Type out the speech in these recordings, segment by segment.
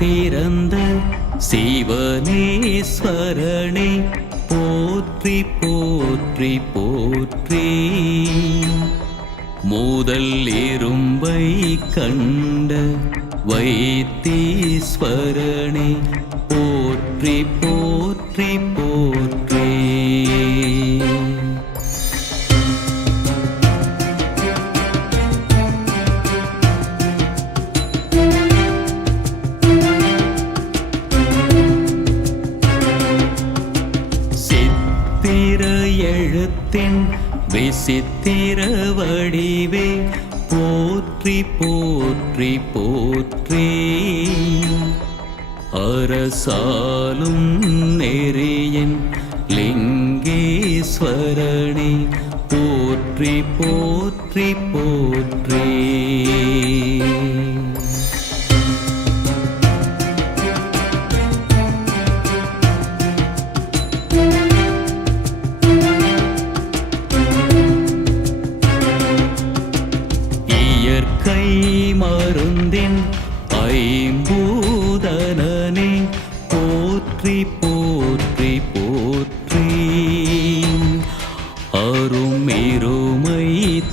பிறந்த சிவனேஸ்வரனே போற்றி போற்றி போற்றி. முதல் இரும்பை கண்ட வைத்தீஸ்வரனே போற்றி போற்றி போற்றி. எழுத்தின் விசித்திர வடிவே போற்றி போற்றி போற்றி. அரசாலும் நெறியின் லிங்கேஸ்வரனே போற்றி போற்றி போற்றி. கை மருந்தின் ஐம்பூதனே போற்றி போற்றி போற்றி. அருமிருமை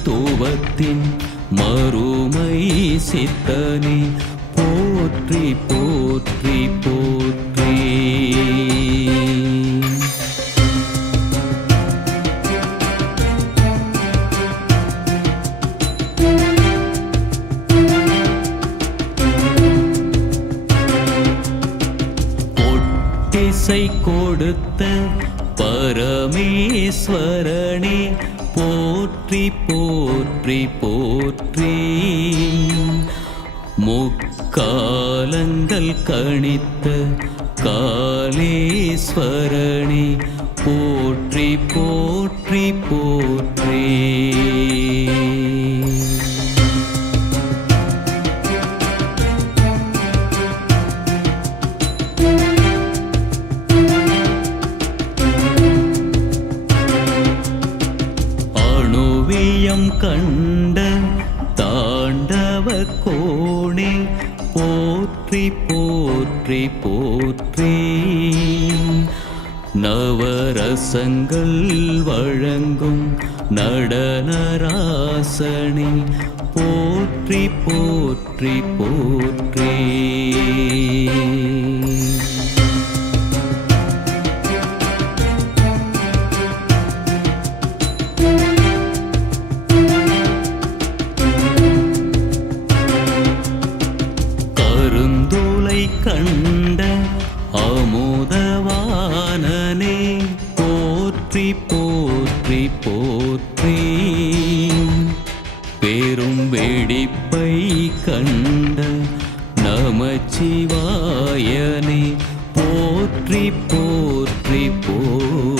துவத்தின் மறுமை சித்தனே போற்றி போற்றி போற்றி. இசை கொடுத்த பரமேஸ்வரனே போற்றி போற்றி போற்றி. முக்காலங்கள் கணித்த காலேஸ்வரனே போற்றி போற்றி போற்றி. கண்ட தாண்டவ கோணே போற்றி போற்றி போற்றி. நவரசங்கள் வழங்கும் நடனராசனே போற்றி போற்றி போற்றி. கண்ட அமுதவானனே போற்றி போற்றி போற்றி. பெரும் வெடிப்பை கண்ட நமச்சிவாயனே போற்றி போற்றி போற்றி.